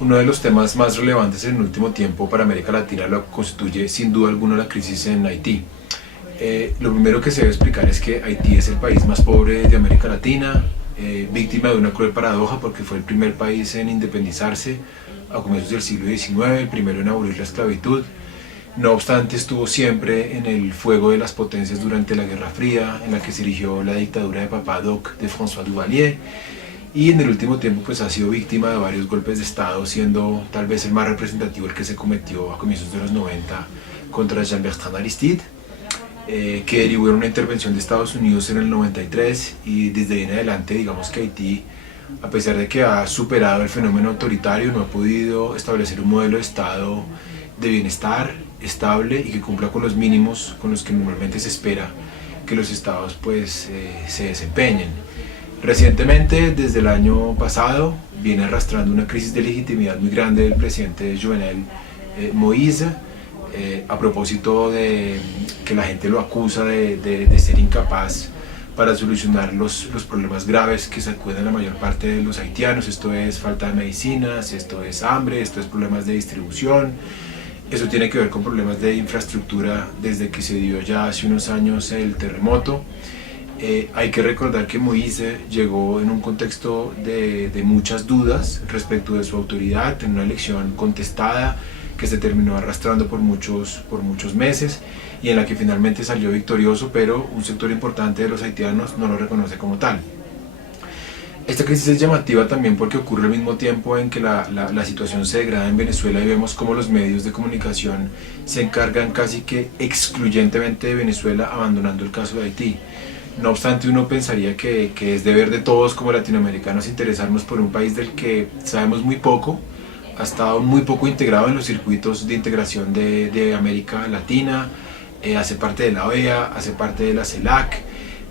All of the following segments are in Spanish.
Uno de los temas más relevantes en el último tiempo para América Latina lo constituye sin duda alguna la crisis en Haití. Lo primero que se debe explicar es que Haití es el país más pobre de América Latina, víctima de una cruel paradoja porque fue el primer país en independizarse a comienzos del siglo XIX, el primero en abolir la esclavitud. No obstante, estuvo siempre en el fuego de las potencias durante la Guerra Fría, en la que se erigió la dictadura de Papa Doc de François Duvalier, y en el último tiempo pues ha sido víctima de varios golpes de Estado, siendo tal vez el más representativo el que se cometió a comienzos de los 90 contra Jean-Bertrand Aristide, que derivó en una intervención de Estados Unidos en el 93, y desde ahí en adelante digamos que Haití, a pesar de que ha superado el fenómeno autoritario, no ha podido establecer un modelo de Estado de bienestar estable y que cumpla con los mínimos con los que normalmente se espera que los estados pues se desempeñen. Recientemente, desde el año pasado, viene arrastrando una crisis de legitimidad muy grande del presidente Jovenel Moïse, a propósito de que la gente lo acusa de ser incapaz para solucionar los problemas graves que sacuden a la mayor parte de los haitianos. Esto es falta de medicinas, esto es hambre, esto es problemas de distribución. Eso tiene que ver con problemas de infraestructura desde que se dio ya hace unos años el terremoto. Hay que recordar que Moïse llegó en un contexto de muchas dudas respecto de su autoridad, en una elección contestada que se terminó arrastrando por muchos meses y en la que finalmente salió victorioso, pero un sector importante de los haitianos no lo reconoce como tal. Esta crisis es llamativa también porque ocurre al mismo tiempo en que la situación se degrada en Venezuela y vemos cómo los medios de comunicación se encargan casi que excluyentemente de Venezuela, abandonando el caso de Haití. No obstante, uno pensaría que es deber de todos como latinoamericanos interesarnos por un país del que sabemos muy poco, ha estado muy poco integrado en los circuitos de integración de América Latina, hace parte de la OEA, hace parte de la CELAC,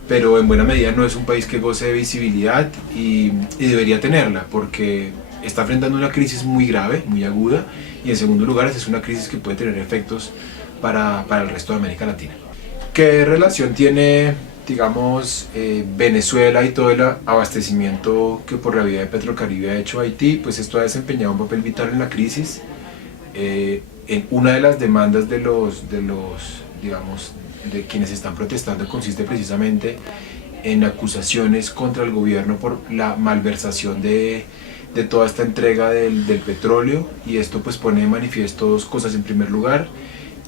pero en buena medida no es un país que goce de visibilidad y debería tenerla, porque está enfrentando una crisis muy grave, muy aguda, y en segundo lugar es una crisis que puede tener efectos para el resto de América Latina. ¿Qué relación tiene, digamos, Venezuela y todo el abastecimiento que por la vía de Petrocaribe ha hecho Haití? Pues esto ha desempeñado un papel vital en la crisis. En una de las demandas digamos, de quienes están protestando consiste precisamente en acusaciones contra el gobierno por la malversación de toda esta entrega del petróleo, y esto pues pone de manifiesto dos cosas. En primer lugar,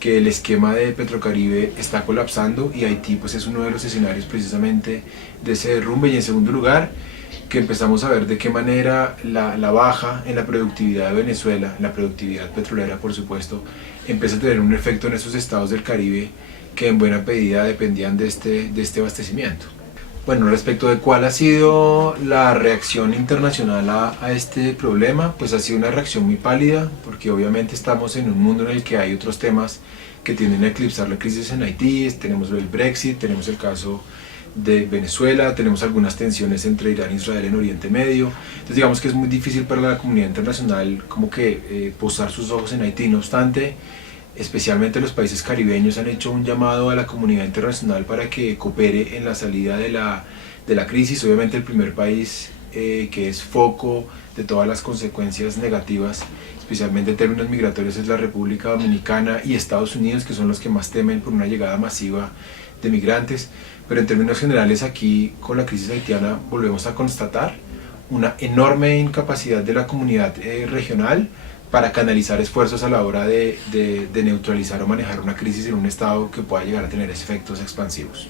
que el esquema de Petrocaribe está colapsando y Haití pues es uno de los escenarios precisamente de ese derrumbe, y en segundo lugar que empezamos a ver de qué manera la baja en la productividad de Venezuela, la productividad petrolera por supuesto, empieza a tener un efecto en esos estados del Caribe que en buena medida dependían de este abastecimiento. Bueno, respecto de cuál ha sido la reacción internacional a este problema, pues ha sido una reacción muy pálida, porque obviamente estamos en un mundo en el que hay otros temas que tienden a eclipsar la crisis en Haití. Tenemos el Brexit, tenemos el caso de Venezuela, tenemos algunas tensiones entre Irán e Israel en Oriente Medio. Entonces digamos que es muy difícil para la comunidad internacional como que posar sus ojos en Haití. No obstante, especialmente los países caribeños han hecho un llamado a la comunidad internacional para que coopere en la salida de la crisis. Obviamente el primer país que es foco de todas las consecuencias negativas, especialmente en términos migratorios, es la República Dominicana y Estados Unidos, que son los que más temen por una llegada masiva de migrantes. Pero en términos generales, aquí con la crisis haitiana volvemos a constatar una enorme incapacidad de la comunidad regional para canalizar esfuerzos a la hora de neutralizar o manejar una crisis en un estado que pueda llegar a tener efectos expansivos.